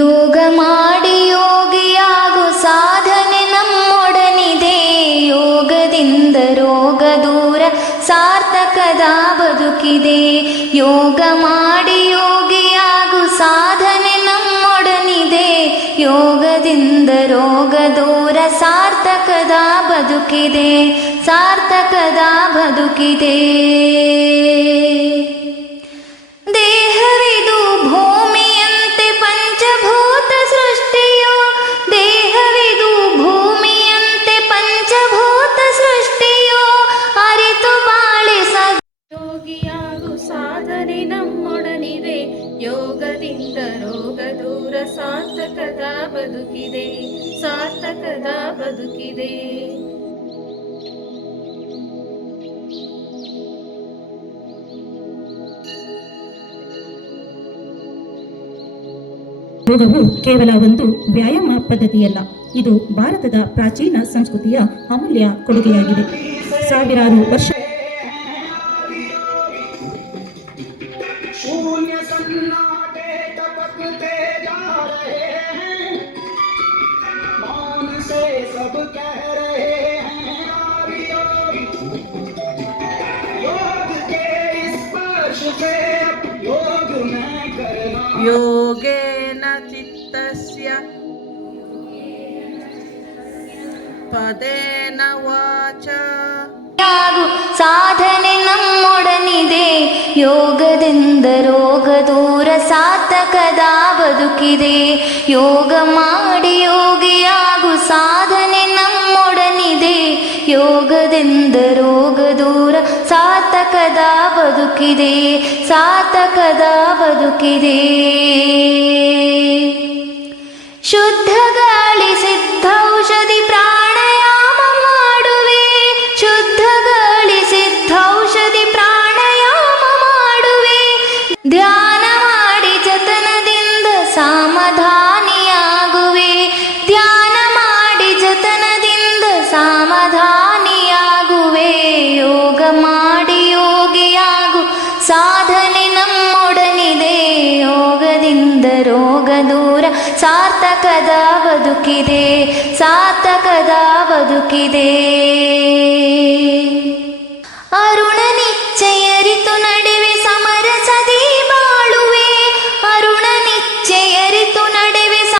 ಯೋಗ ಮಾಡಿ ಯೋಗಿಯಾಗು ಸಾಧನೆ ನಮ್ಮೊಡನಿದೆ. ಯೋಗದಿಂದ ರೋಗ ದೂರ ಸಾರ್ಥಕದ ಬದುಕಿದೆ. ಯೋಗ ಮಾಡಿ ಯೋಗಿಯಾಗು ಸಾಧನೆ ನಮ್ಮೊಡನಿದೆ. ಯೋಗದಿಂದ ರೋಗ ದೂರ ಸಾರ್ಥಕದ ಬದುಕಿದೆ. ಸಾರ್ಥಕದ ಬದುಕಿದೆ. ದೇಹವಿದು ಭೂಮಿಯಂತೆ ಪಂಚಭೂತ ಸೃಷ್ಟಿಯೋ. ದೇಹವಿದು ಭೂಮಿಯಂತೆ ಪಂಚಭೂತ ಸೃಷ್ಟಿಯೋ. ಅರಿತು ಬಾಳಿ ಯೋಗಿಯಾಗು ಸಾಧನೆ ನಮ್ಮೊಡನಿದೆ. ಯೋಗದಿಂದ ರೋಗ ದೂರ ಸಾರ್ಥಕದ ಬದುಕಿದೆ. ಸಾರ್ಥಕದ ಬದುಕಿದೆ. ಯೋಗವು ಕೇವಲ ಒಂದು ವ್ಯಾಯಾಮ ಪದ್ಧತಿಯಲ್ಲ, ಇದು ಭಾರತದ ಪ್ರಾಚೀನ ಸಂಸ್ಕೃತಿಯ ಅಮೂಲ್ಯ ಕೊಡುಗೆಯಾಗಿದೆ. ಸಾವಿರಾರು ವರ್ಷ ಯೋಗೇನ ಚಿತ್ತಸ್ಯ ಪದೇನ ವಾಚ. ಸಾಧನೆ ನಮ್ಮೊಡನಿದೆ. ಯೋಗದಿಂದ ರೋಗ ದೂರ ಸಾರ್ಥಕದ ಬದುಕಿದೆ. ಯೋಗ ಮಾಡಿ ಯೋಗಿಯಾಗು ಸಾಧನೆ ನಮ್ಮೊಡನಿದೆ. ಯೋಗದಿಂದ ರೋಗ ದೂರ ಸಾರ್ಥಕದ ಬದುಕಿದೆ. ಸಾರ್ಥಕದ ಬದುಕಿದೆ. ಶುದ್ಧ ಗಾಳಿ ಸಿದ್ಧೌಷಧಿ ಪ್ರಾಣಾಯಾಮ ಮಾಡುವೆ. ಶುದ್ಧ ಗಾಳಿ ಸಿದ್ಧೌಷಧಿ ಪ್ರಾಣಾಯಾಮ ಮಾಡುವೆ. ಧ್ಯಾನ ಮಾಡಿ ಜತನದಿಂದ ಸಮಾಧಾನಿಯಾಗುವೆ. ಧ್ಯಾನ ಮಾಡಿ ಜತನದಿಂದ ಸಮಾಧಾನಿಯಾಗುವೆ. ಯೋಗ ಮಾಡಿ ಯೋಗಿಯಾಗು ಸಾಧನೆ ನಮ್ಮೊಡನಿದೆ. ಯೋಗದಿಂದ ರೋಗ ದೂರ ಸಾರ್ಥಕದ ಬದುಕಿದೆ. ಸಾರ್ಥಕದ ಬದುಕಿದೆ.